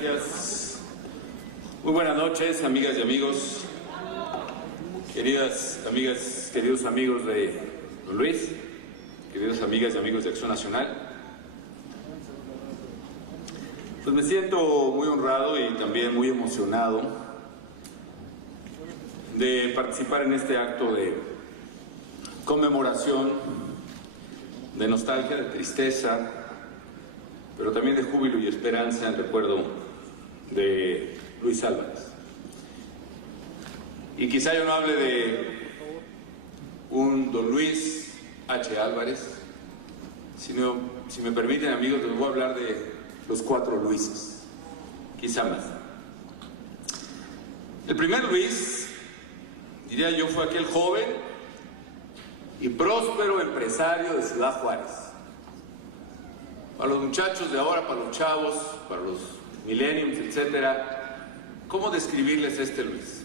gracias. Muy buenas noches, amigas y amigos, queridas amigas, queridos amigos de Don Luis, queridas amigas y amigos de Acción Nacional. Pues me siento muy honrado y también muy emocionado de participar en este acto de conmemoración, de nostalgia, de tristeza, pero también de júbilo y esperanza en recuerdo de Luis Álvarez. Y quizá yo no hable de un Don Luis H. Álvarez, sino, si me permiten, amigos, les voy a hablar de los 4 Luises, quizá más. El primer Luis, diría yo, fue aquel joven y próspero empresario de Ciudad Juárez. Para los muchachos de ahora, para los chavos, para los millennials, etcétera, ¿cómo describirles este Luis?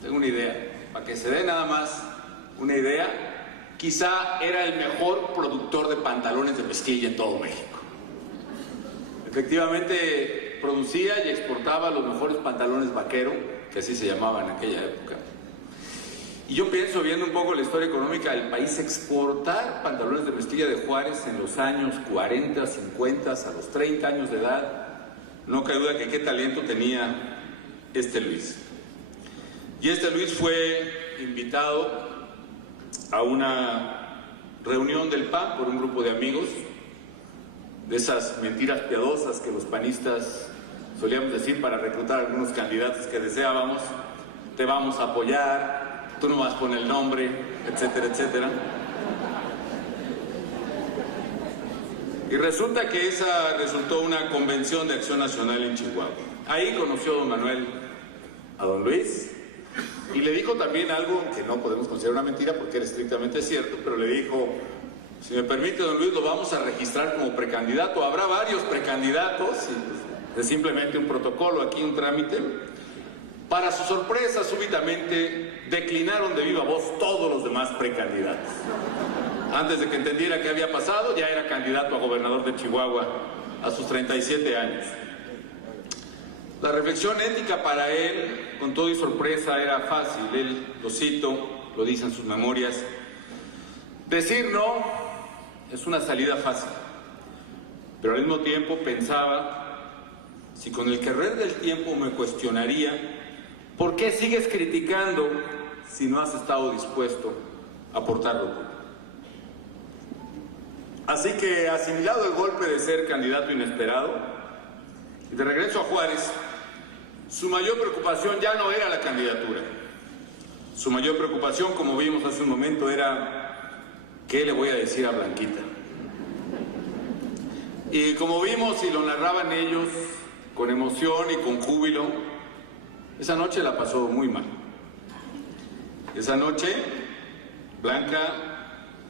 Tengo una idea, para que se dé nada más una idea. Quizá era el mejor productor de pantalones de mezclilla en todo México. Efectivamente, producía y exportaba los mejores pantalones vaquero, que así se llamaban en aquella época. Y yo pienso, viendo un poco la historia económica del país, exportar pantalones de mezclilla de Juárez en los años 40, 50, a los 30 años de edad, no cabe duda que qué talento tenía este Luis. Y este Luis fue invitado a una reunión del PAN por un grupo de amigos, de esas mentiras piadosas que los panistas solíamos decir para reclutar a algunos candidatos que deseábamos: te vamos a apoyar, tú nomás pon el nombre, etcétera, etcétera. Y resulta que esa resultó una convención de Acción Nacional en Chihuahua. Ahí conoció don Manuel a don Luis y le dijo también algo que no podemos considerar una mentira porque era estrictamente cierto, pero le dijo: si me permite, don Luis, lo vamos a registrar como precandidato. Habrá varios precandidatos, y pues, es simplemente un protocolo, aquí un trámite. Para su sorpresa, súbitamente declinaron de viva voz todos los demás precandidatos. Antes de que entendiera qué había pasado, ya era candidato a gobernador de Chihuahua a sus 37 años. La reflexión ética para él, con todo y sorpresa, era fácil. Él, lo cito, lo dice en sus memorias: decir no es una salida fácil, pero al mismo tiempo pensaba, si con el correr del tiempo me cuestionaría, ¿por qué sigues criticando si no has estado dispuesto a aportarlo tú? Así que, asimilado el golpe de ser candidato inesperado, y de regreso a Juárez, su mayor preocupación ya no era la candidatura. Su mayor preocupación, como vimos hace un momento, era: ¿qué le voy a decir a Blanquita? Y como vimos y lo narraban ellos con emoción y con júbilo, esa noche la pasó muy mal. Esa noche, Blanca,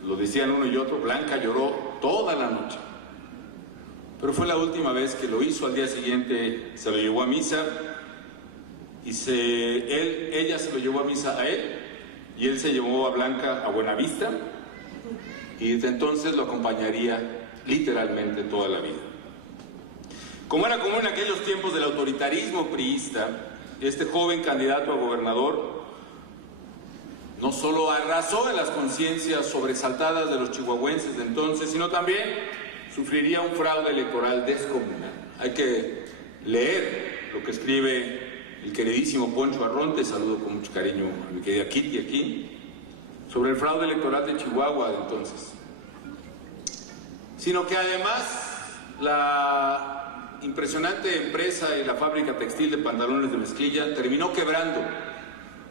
lo decían uno y otro, Blanca lloró toda la noche. Pero fue la última vez que lo hizo. Al día siguiente se lo llevó a misa, y ella se lo llevó a misa a él, y él se llevó a Blanca a Buenavista, y desde entonces lo acompañaría literalmente toda la vida. Como era común en aquellos tiempos del autoritarismo priista, este joven candidato a gobernador no solo arrasó en las conciencias sobresaltadas de los chihuahuenses de entonces, sino también sufriría un fraude electoral descomunal. Hay que leer lo que escribe el queridísimo Poncho Arronte, saludo con mucho cariño a mi querida Kitty aquí, sobre el fraude electoral de Chihuahua de entonces. Sino que además la impresionante empresa y la fábrica textil de pantalones de mezclilla terminó quebrando,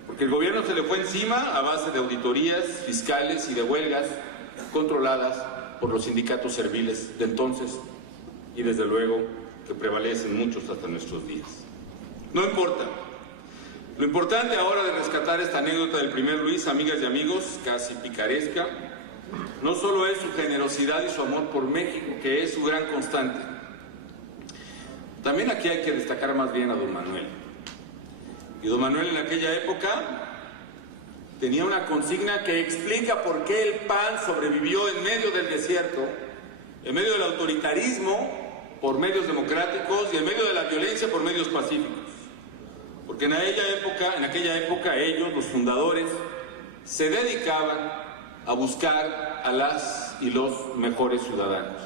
porque el gobierno se le fue encima a base de auditorías fiscales y de huelgas controladas por los sindicatos serviles de entonces, y desde luego que prevalecen muchos hasta nuestros días. No importa. Lo importante ahora de rescatar esta anécdota del primer Luis, amigas y amigos, casi picaresca, no solo es su generosidad y su amor por México, que es su gran constante. También aquí hay que destacar más bien a don Manuel. Y don Manuel en aquella época tenía una consigna que explica por qué el PAN sobrevivió en medio del desierto, en medio del autoritarismo por medios democráticos y en medio de la violencia por medios pacíficos. Porque en aquella época ellos, los fundadores, se dedicaban a buscar a las y los mejores ciudadanos.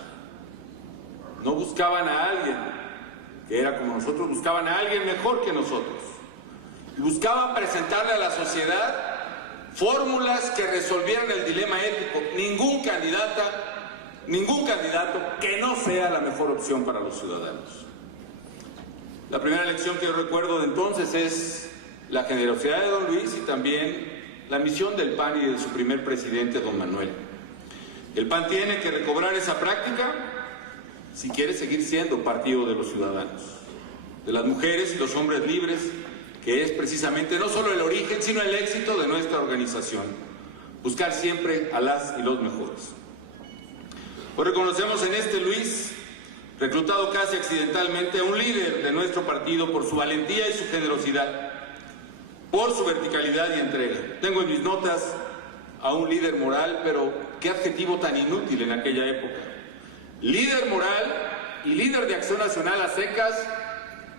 No buscaban a alguien que era como nosotros, buscaban a alguien mejor que nosotros. Y buscaban presentarle a la sociedad fórmulas que resolvieran el dilema ético. Ningún candidato que no sea la mejor opción para los ciudadanos. La primera lección que yo recuerdo de entonces es la generosidad de don Luis y también la misión del PAN y de su primer presidente, don Manuel. El PAN tiene que recobrar esa práctica si quiere seguir siendo partido de los ciudadanos, de las mujeres y los hombres libres, que es precisamente no solo el origen, sino el éxito de nuestra organización. Buscar siempre a las y los mejores. Hoy reconocemos en este Luis, reclutado casi accidentalmente, a un líder de nuestro partido por su valentía y su generosidad, por su verticalidad y entrega. Tengo en mis notas a un líder moral, pero qué adjetivo tan inútil en aquella época. Líder moral y líder de Acción Nacional a secas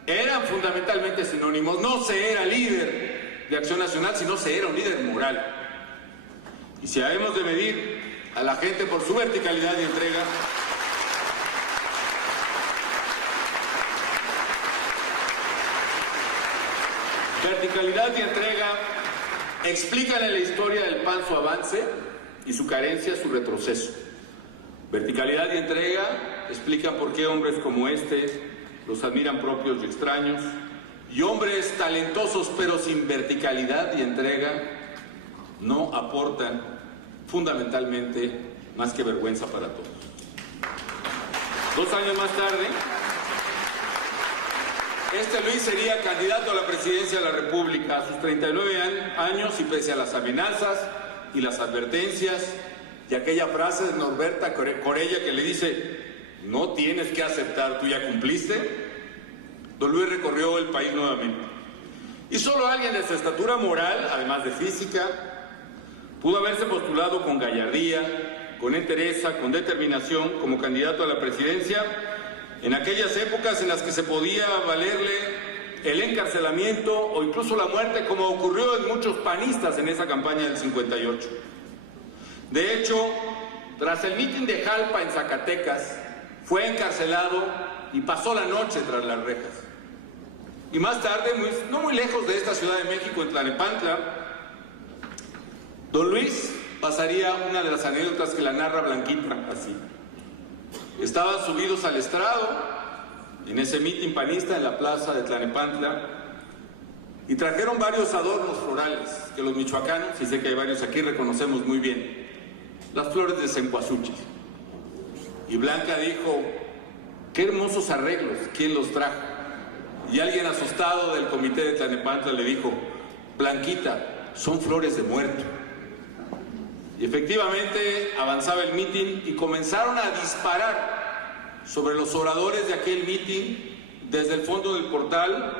eran fundamentalmente sinónimos. No se era líder de Acción Nacional, sino se era un líder moral. Y si habemos de medir a la gente por su verticalidad y entrega, verticalidad y entrega explican en la historia del PAN su avance y su carencia, su retroceso. Verticalidad y entrega explican por qué hombres como este los admiran propios y extraños, y hombres talentosos pero sin verticalidad y entrega no aportan fundamentalmente más que vergüenza para todos. 2 años más tarde, este Luis sería candidato a la presidencia de la República a sus 39 años y pese a las amenazas y las advertencias y aquella frase de Norberta Corella que le dice: no tienes que aceptar, tú ya cumpliste. Don Luis recorrió el país nuevamente. Y solo alguien de su estatura moral, además de física, pudo haberse postulado con gallardía, con entereza, con determinación como candidato a la presidencia en aquellas épocas en las que se podía valerle el encarcelamiento o incluso la muerte, como ocurrió en muchos panistas en esa campaña del 58. De hecho, tras el mitin de Jalpa en Zacatecas, fue encarcelado y pasó la noche tras las rejas. Y más tarde, no muy lejos de esta Ciudad de México, en Tlalnepantla, don Luis pasaría una de las anécdotas que la narra Blanquita así. Estaban subidos al estrado en ese mitin panista en la plaza de Tlalnepantla y trajeron varios adornos florales que los michoacanos, y sé que hay varios aquí, reconocemos muy bien: las flores de cempasúchil. Y Blanca dijo: qué hermosos arreglos, ¿quién los trajo? Y alguien asustado del comité de Tlalnepantla le dijo: Blanquita, son flores de muerto. Y efectivamente avanzaba el mitin y comenzaron a disparar sobre los oradores de aquel mitin desde el fondo del portal.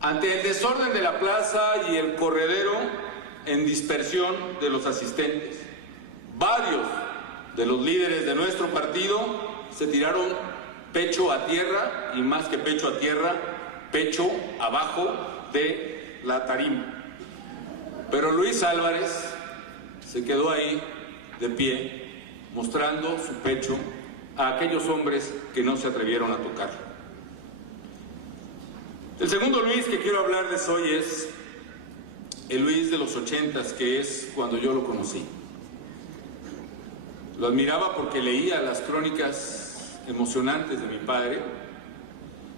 Ante el desorden de la plaza y el corredero en dispersión de los asistentes, varios de los líderes de nuestro partido se tiraron pecho a tierra, y más que pecho a tierra, pecho abajo de la tarima. Pero Luis Álvarez se quedó ahí de pie, mostrando su pecho a aquellos hombres que no se atrevieron a tocarlo. El segundo Luis que quiero hablarles hoy es el Luis de los 80s, que es cuando yo lo conocí. Lo admiraba porque leía las crónicas emocionantes de mi padre,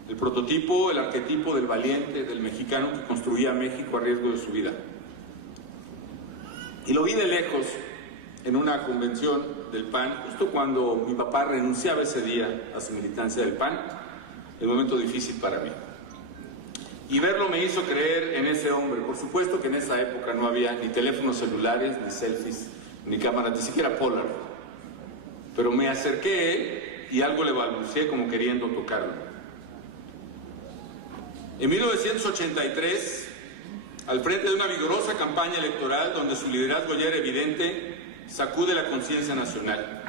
el prototipo, el arquetipo del valiente, del mexicano que construía México a riesgo de su vida. Y lo vi de lejos en una convención del PAN, justo cuando mi papá renunciaba ese día a su militancia del PAN, el momento difícil para mí. Y verlo me hizo creer en ese hombre. Por supuesto que en esa época no había ni teléfonos celulares, ni selfies, ni cámaras, ni siquiera Polaroid. Pero me acerqué y algo le balbuceé como queriendo tocarlo. En 1983, al frente de una vigorosa campaña electoral donde su liderazgo ya era evidente, sacude la conciencia nacional.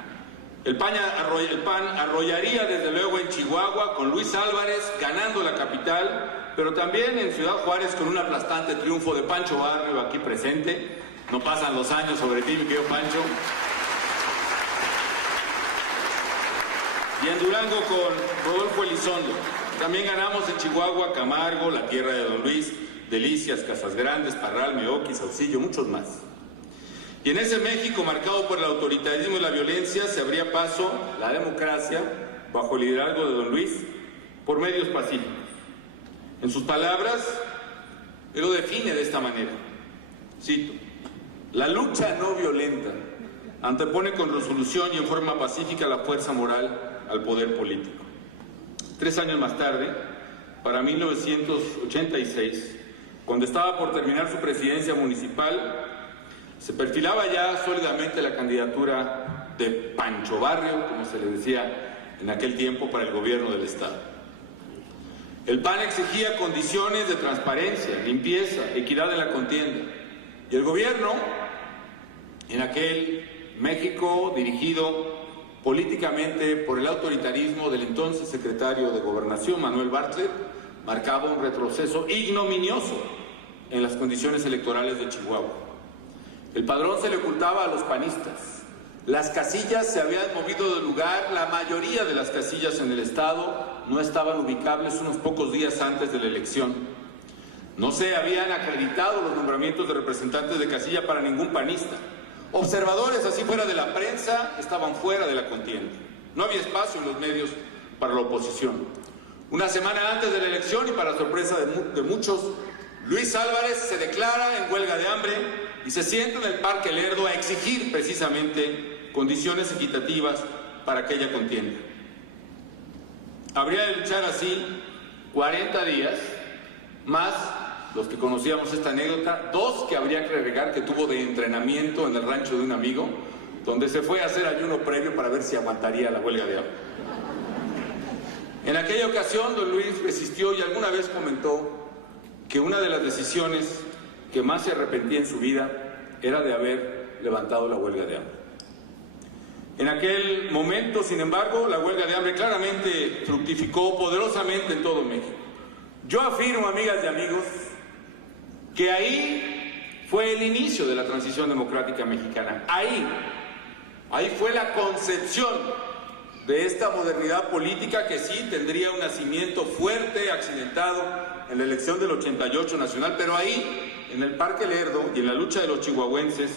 El PAN arrollaría desde luego en Chihuahua con Luis Álvarez ganando la capital, pero también en Ciudad Juárez con un aplastante triunfo de Pancho Barrio aquí presente. No pasan los años sobre ti, mi querido Pancho. Y en Durango con Rodolfo Elizondo. También ganamos en Chihuahua, Camargo, la tierra de Don Luis, Delicias, Casas Grandes, Parral, Meoqui, Saucillo, muchos más. Y en ese México marcado por el autoritarismo y la violencia se abría paso la democracia bajo el liderazgo de Don Luis por medios pacíficos. En sus palabras, él lo define de esta manera, cito: la lucha no violenta antepone con resolución y en forma pacífica la fuerza moral al poder político. 3 años más tarde, para 1986, cuando estaba por terminar su presidencia municipal, se perfilaba ya sólidamente la candidatura de Pancho Barrio, como se le decía en aquel tiempo, para el gobierno del Estado. El PAN exigía condiciones de transparencia, limpieza, equidad en la contienda. Y el gobierno, en aquel México dirigido políticamente por el autoritarismo del entonces secretario de Gobernación, Manuel Bartlett, marcaba un retroceso ignominioso en las condiciones electorales de Chihuahua. El padrón se le ocultaba a los panistas. Las casillas se habían movido de lugar, la mayoría de las casillas en el estado no estaban ubicables unos pocos días antes de la elección. No se habían acreditado los nombramientos de representantes de casilla para ningún panista. Observadores, así fuera de la prensa, estaban fuera de la contienda. No había espacio en los medios para la oposición. Una semana antes de la elección y para sorpresa de muchos, Luis Álvarez se declara en huelga de hambre y se sienta en el Parque Lerdo a exigir precisamente condiciones equitativas para aquella contienda. Habría de luchar así 40 días, más los que conocíamos esta anécdota, 2 que habría que agregar que tuvo de entrenamiento en el rancho de un amigo, donde se fue a hacer ayuno previo para ver si aguantaría la huelga de hambre. En aquella ocasión, don Luis resistió y alguna vez comentó que una de las decisiones que más se arrepentía en su vida era de haber levantado la huelga de hambre. En aquel momento, sin embargo, la huelga de hambre claramente fructificó poderosamente en todo México. Yo afirmo, amigas y amigos, que ahí fue el inicio de la transición democrática mexicana. Ahí fue la concepción de esta modernidad política que sí tendría un nacimiento fuerte, accidentado en la elección del 88 nacional, pero ahí, en el Parque Lerdo y en la lucha de los chihuahuenses,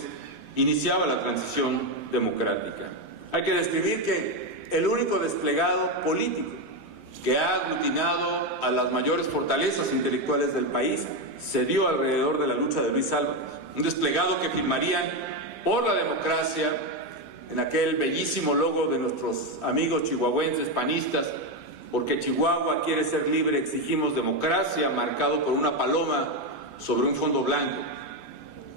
iniciaba la transición democrática. Hay que describir que el único desplegado político que ha aglutinado a las mayores fortalezas intelectuales del país se dio alrededor de la lucha de Luis Álvarez. Un desplegado que firmarían por la democracia en aquel bellísimo logo de nuestros amigos chihuahuenses panistas, porque Chihuahua quiere ser libre, exigimos democracia, marcado por una paloma sobre un fondo blanco.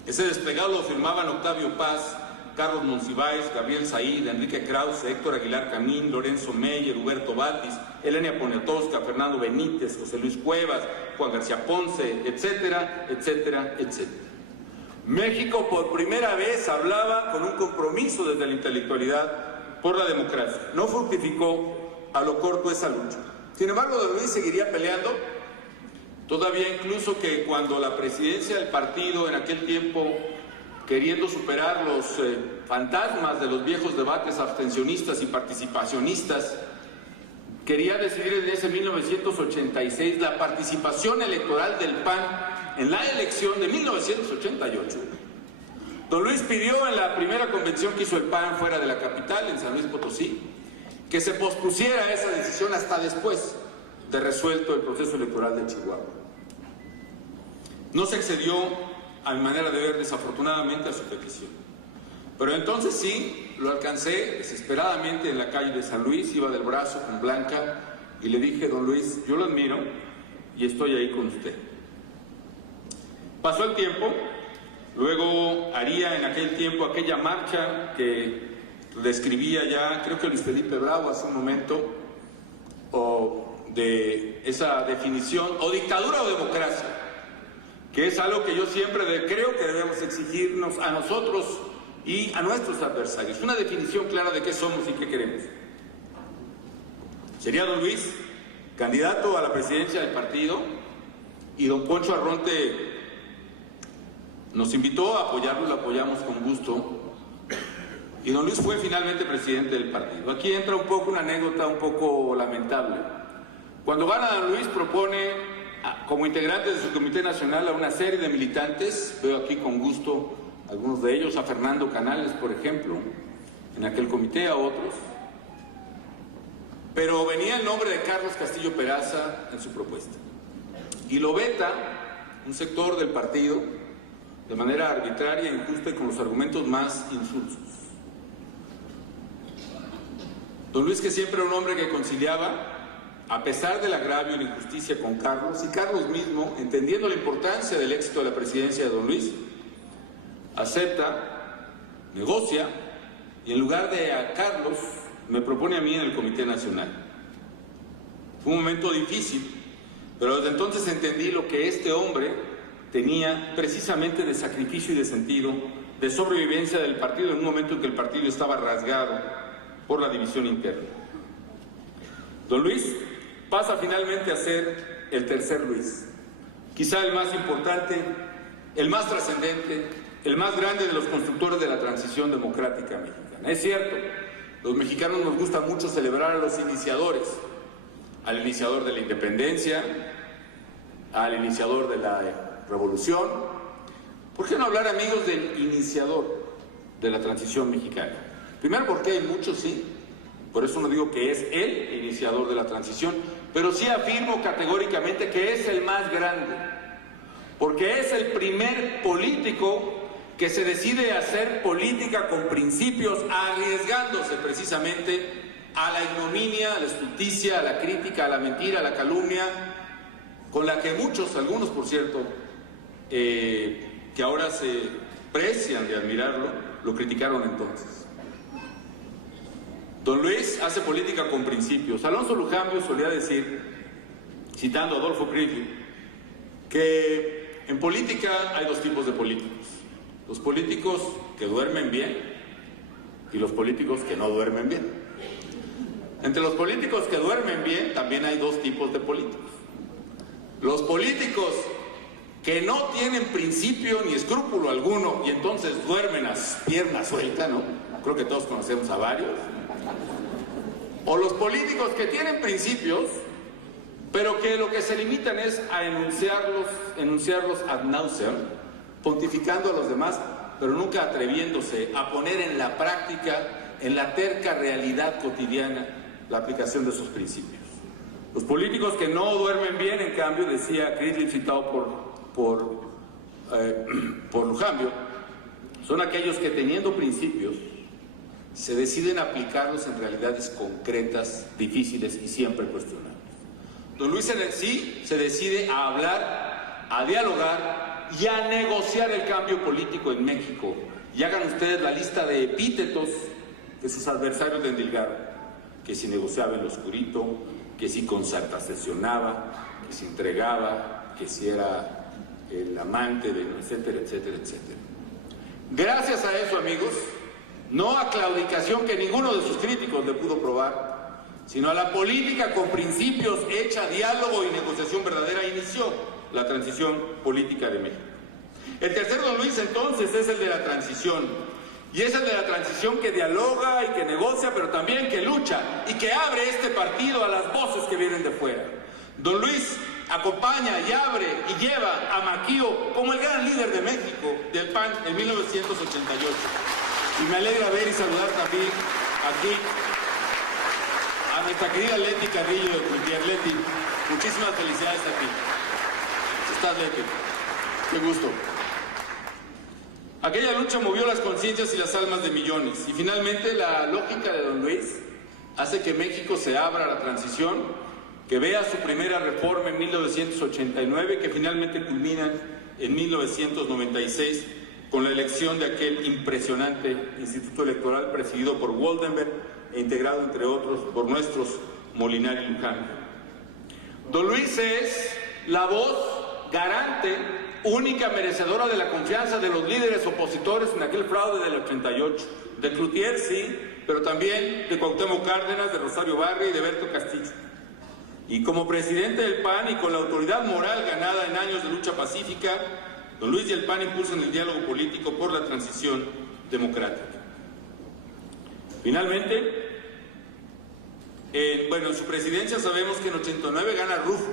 Ese desplegado lo firmaban Octavio Paz, Carlos Monsiváis, Gabriel Said, Enrique Krause, Héctor Aguilar Camín, Lorenzo Meyer, Huberto Batis, Elenia Poniatowska, Fernando Benítez, José Luis Cuevas, Juan García Ponce, etcétera, etcétera, etcétera. México por primera vez hablaba con un compromiso desde la intelectualidad por la democracia. No fructificó a lo corto esa lucha. Sin embargo, don Luis seguiría peleando, todavía incluso que cuando la presidencia del partido en aquel tiempo, queriendo superar los fantasmas de los viejos debates abstencionistas y participacionistas, quería decidir en ese 1986 la participación electoral del PAN en la elección de 1988. Don Luis pidió en la primera convención que hizo el PAN fuera de la capital, en San Luis Potosí, que se pospusiera esa decisión hasta después de resuelto el proceso electoral de Chihuahua. No se excedió, a mi manera de ver, desafortunadamente a su petición. Pero entonces sí, lo alcancé desesperadamente en la calle de San Luis, iba del brazo con Blanca y le dije: don Luis, yo lo admiro y estoy ahí con usted. Pasó el tiempo, luego haría en aquel tiempo aquella marcha que describía ya, creo que Luis Felipe Bravo hace un momento, o de esa definición, o dictadura o democracia, que es algo que yo siempre creo que debemos exigirnos a nosotros y a nuestros adversarios. Una definición clara de qué somos y qué queremos. Sería don Luis candidato a la presidencia del partido y don Poncho Arronte nos invitó a apoyarlo, lo apoyamos con gusto y don Luis fue finalmente presidente del partido. Aquí entra un poco una anécdota un poco lamentable. Cuando gana don Luis propone como integrantes de su comité nacional a una serie de militantes, veo aquí con gusto algunos de ellos, a Fernando Canales, por ejemplo, en aquel comité, a otros. Pero venía el nombre de Carlos Castillo Peraza en su propuesta. Y lo veta un sector del partido de manera arbitraria, injusta y con los argumentos más insulsos. Don Luis, que siempre era un hombre que conciliaba, a pesar del agravio y la injusticia con Carlos, y Carlos mismo, entendiendo la importancia del éxito de la presidencia de don Luis, acepta, negocia, y en lugar de a Carlos, me propone a mí en el Comité Nacional. Fue un momento difícil, pero desde entonces entendí lo que este hombre tenía precisamente de sacrificio y de sentido, de sobrevivencia del partido en un momento en que el partido estaba rasgado por la división interna. Don Luis pasa finalmente a ser el tercer Luis, quizá el más importante, el más trascendente, el más grande de los constructores de la transición democrática mexicana. Es cierto, los mexicanos nos gusta mucho celebrar a los iniciadores, al iniciador de la independencia, al iniciador de la revolución. ¿Por qué no hablar, amigos, del iniciador de la transición mexicana? Primero porque hay muchos, sí, por eso no digo que es el iniciador de la transición, pero sí afirmo categóricamente que es el más grande, porque es el primer político que se decide a hacer política con principios, arriesgándose precisamente a la ignominia, a la estulticia, a la crítica, a la mentira, a la calumnia, con la que muchos, algunos por cierto, que ahora se precian de admirarlo, lo criticaron entonces. Don Luis hace política con principios. Alonso Lujambio solía decir, citando a Adolfo Kriegler, que en política hay dos tipos de políticos. Los políticos que duermen bien y los políticos que no duermen bien. Entre los políticos que duermen bien también hay dos tipos de políticos. Los políticos que no tienen principio ni escrúpulo alguno y entonces duermen a pierna suelta, ¿no? Creo que todos conocemos a varios. O los políticos que tienen principios, pero que lo que se limitan es a enunciarlos ad nauseam, pontificando a los demás, pero nunca atreviéndose a poner en la práctica, en la terca realidad cotidiana, la aplicación de sus principios. Los políticos que no duermen bien, en cambio, decía Kriegler, citado por Lujambio, son aquellos que teniendo principios se deciden aplicarlos en realidades concretas, difíciles y siempre cuestionables. Don Luis sí se decide a hablar, a dialogar y a negociar el cambio político en México. Y hagan ustedes la lista de epítetos que sus adversarios le endilgaron: que si negociaba en lo oscurito, que si concertacionaba, que si entregaba, que si era el amante de, etcétera, etcétera, etcétera. Gracias a eso, amigos, no a claudicación que ninguno de sus críticos le pudo probar, sino a la política con principios hecha diálogo y negociación verdadera, inició la transición política de México. El tercer don Luis entonces es el de la transición, y es el de la transición que dialoga y que negocia, pero también que lucha y que abre este partido a las voces que vienen de fuera. Don Luis acompaña y abre y lleva a Maquío como el gran líder de México del PAN en 1988. Y me alegra ver y saludar también aquí a nuestra querida Leti Carrillo de Gutiérrez. Leti, muchísimas felicidades a ti. ¿Estás, Leti? Qué gusto. Aquella lucha movió las conciencias y las almas de millones. Y finalmente la lógica de don Luis hace que México se abra a la transición, que vea su primera reforma en 1989, que finalmente culmina en 1996 con la elección de aquel impresionante instituto electoral presidido por Woldenberg e integrado, entre otros, por nuestros Molinari y Luján. Don Luis es la voz garante única merecedora de la confianza de los líderes opositores en aquel fraude del 88, de Cloutier, sí, pero también de Cuauhtémoc Cárdenas, de Rosario Barri y de Berto Castillo. Y como presidente del PAN y con la autoridad moral ganada en años de lucha pacífica, don Luis y el PAN impulsan el diálogo político por la transición democrática. Finalmente, en su presidencia sabemos que en 89 gana Rufo,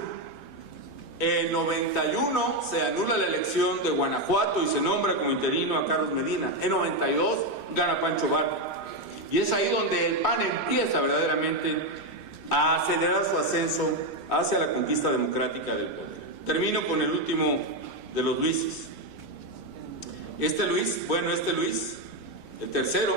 en 91 se anula la elección de Guanajuato y se nombra como interino a Carlos Medina, en 92 gana Pancho Barba, y es ahí donde el PAN empieza verdaderamente a acelerar su ascenso hacia la conquista democrática del poder. Termino con el último de los Luises. Este Luis, el tercero,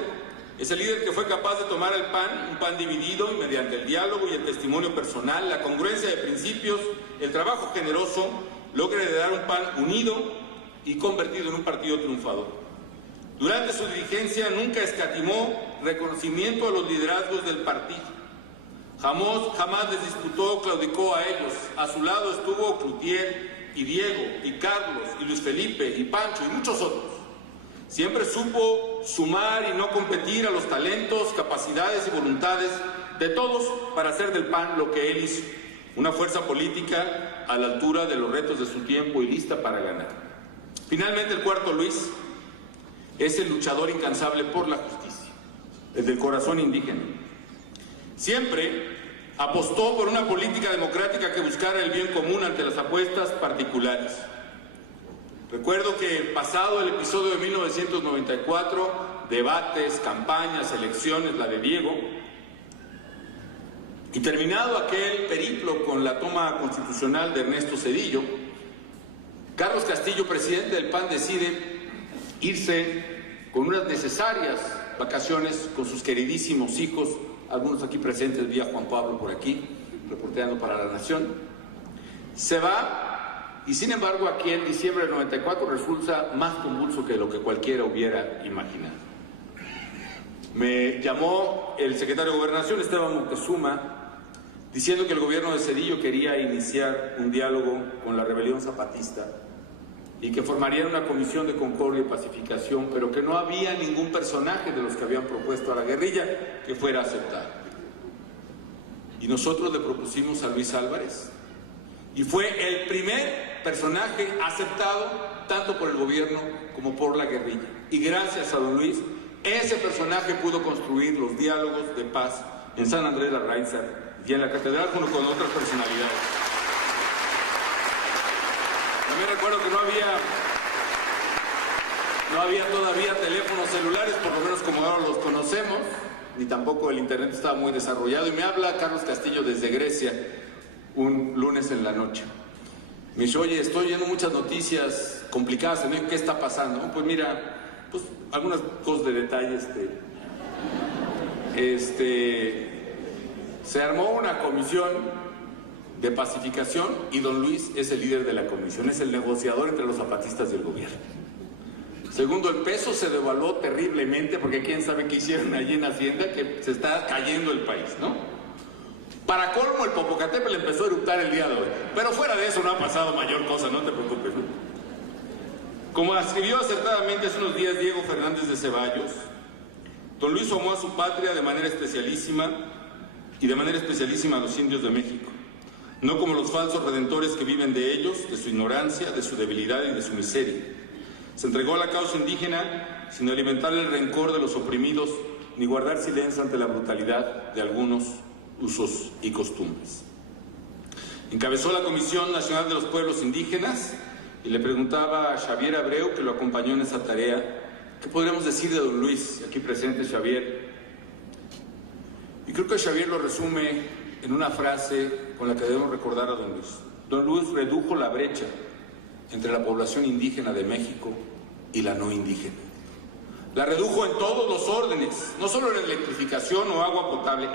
es el líder que fue capaz de tomar el PAN, un PAN dividido, y mediante el diálogo y el testimonio personal, la congruencia de principios, el trabajo generoso, logra heredar un PAN unido y convertido en un partido triunfador. Durante su dirigencia nunca escatimó reconocimiento a los liderazgos del partido. Jamás les disputó o claudicó a ellos. A su lado estuvo Cloutier y Diego y Carlos y Luis Felipe y Pancho y muchos otros. Siempre supo sumar y no competir a los talentos, capacidades y voluntades de todos para hacer del PAN lo que él hizo, una fuerza política a la altura de los retos de su tiempo y lista para ganar. Finalmente, el cuarto Luis es el luchador incansable por la justicia, el del corazón indígena. Siempre apostó por una política democrática que buscara el bien común ante las apuestas particulares. Recuerdo que pasado el episodio de 1994, debates, campañas, elecciones, la de Diego, y terminado aquel periplo con la toma constitucional de Ernesto Zedillo, Carlos Castillo, presidente del PAN, decide irse con unas necesarias vacaciones con sus queridísimos hijos, algunos aquí presentes, vía Juan Pablo por aquí, reporteando para La Nación. Se va, y sin embargo aquí en diciembre del 94 resulta más convulso que lo que cualquiera hubiera imaginado. Me llamó el secretario de Gobernación, Esteban Moctezuma, diciendo que el gobierno de Zedillo quería iniciar un diálogo con la rebelión zapatista y que formarían una comisión de concordia y pacificación, pero que no había ningún personaje de los que habían propuesto a la guerrilla que fuera aceptado. Y nosotros le propusimos a Luis Álvarez, y fue el primer personaje aceptado tanto por el gobierno como por la guerrilla. Y gracias a don Luis, ese personaje pudo construir los diálogos de paz en San Andrés de Araiza y en la catedral junto con otras personalidades. También recuerdo que no había todavía teléfonos celulares, por lo menos como ahora los conocemos, ni tampoco el internet estaba muy desarrollado, y me habla Carlos Castillo desde Grecia un lunes en la noche. Me dice, oye, estoy oyendo muchas noticias complicadas en México, ¿qué está pasando? Pues mira, pues algunas cosas de detalle, se armó una comisión de pacificación y don Luis es el líder de la comisión, es el negociador entre los zapatistas y el gobierno. Segundo, el peso se devaluó terriblemente porque quién sabe qué hicieron allí en Hacienda, que se está cayendo el país, ¿no? Para colmo, el Popocatépetl empezó a eructar el día de hoy, pero fuera de eso no ha pasado mayor cosa, no te preocupes, ¿no? Como escribió acertadamente hace unos días Diego Fernández de Ceballos, don Luis amó a su patria de manera especialísima y de manera especialísima a los indios de México, no como los falsos redentores que viven de ellos, de su ignorancia, de su debilidad y de su miseria. Se entregó a la causa indígena sin alimentar el rencor de los oprimidos ni guardar silencio ante la brutalidad de algunos usos y costumbres. Encabezó la Comisión Nacional de los Pueblos Indígenas y le preguntaba a Xavier Abreu, que lo acompañó en esa tarea, ¿qué podríamos decir de don Luis? Aquí presente Xavier. Y creo que Xavier lo resume en una frase con la que debemos recordar a don Luis. Don Luis redujo la brecha entre la población indígena de México y la no indígena. La redujo en todos los órdenes, no solo en electrificación o agua potable.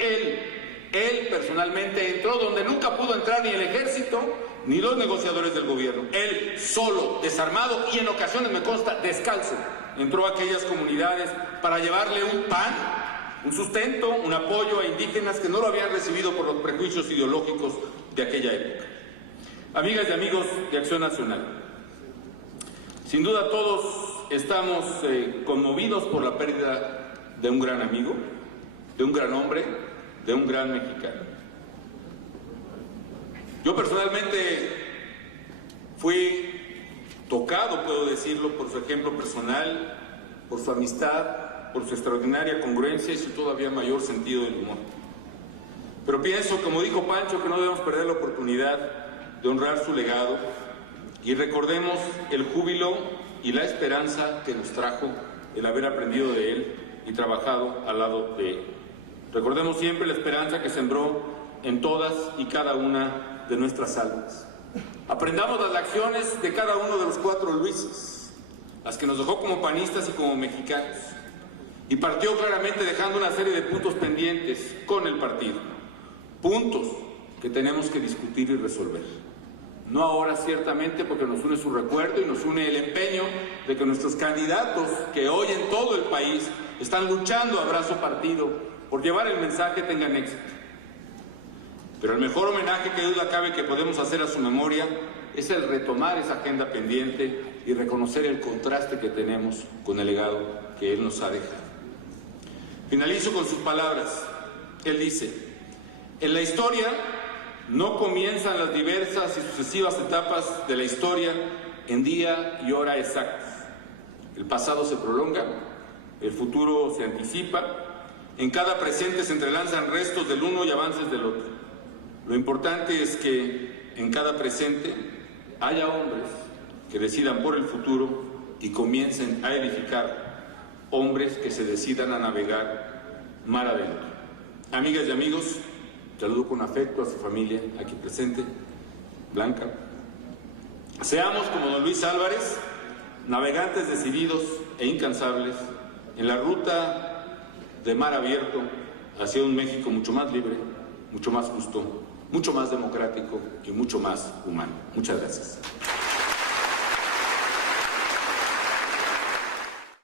Él personalmente entró donde nunca pudo entrar ni el ejército ni los negociadores del gobierno. Él, solo, desarmado y en ocasiones, me consta, descalzo, entró a aquellas comunidades para llevarle un pan, un sustento, un apoyo a indígenas que no lo habían recibido por los prejuicios ideológicos de aquella época. Amigas y amigos de Acción Nacional, Sin duda todos estamos conmovidos por la pérdida de un gran amigo, de un gran hombre, de un gran mexicano. Yo personalmente fui tocado, puedo decirlo, por su ejemplo personal, por su amistad, por su extraordinaria congruencia y su todavía mayor sentido del humor. Pero pienso, como dijo Pancho, que no debemos perder la oportunidad de honrar su legado y recordemos el júbilo y la esperanza que nos trajo el haber aprendido de él y trabajado al lado de él. Recordemos siempre la esperanza que sembró en todas y cada una de nuestras almas. Aprendamos las lecciones de cada uno de los 4 Luises, las que nos dejó como panistas y como mexicanos, y partió claramente dejando una serie de puntos pendientes con el partido, puntos que tenemos que discutir y resolver. No ahora ciertamente, porque nos une su recuerdo y nos une el empeño de que nuestros candidatos, que hoy en todo el país están luchando a brazo partido por llevar el mensaje, tengan éxito. Pero el mejor homenaje que duda cabe que podemos hacer a su memoria es el retomar esa agenda pendiente y reconocer el contraste que tenemos con el legado que él nos ha dejado. Finalizo con sus palabras. Él dice: en la historia no comienzan las diversas y sucesivas etapas de la historia en día y hora exactos. El pasado se prolonga, el futuro se anticipa, en cada presente se entrelazan restos del uno y avances del otro. Lo importante es que en cada presente haya hombres que decidan por el futuro y comiencen a edificar, hombres que se decidan a navegar mar adentro. Amigas y amigos, saludo con afecto a su familia aquí presente, Blanca. Seamos como don Luis Álvarez, navegantes decididos e incansables en la ruta de mar abierto hacia un México mucho más libre, mucho más justo, mucho más democrático y mucho más humano. Muchas gracias.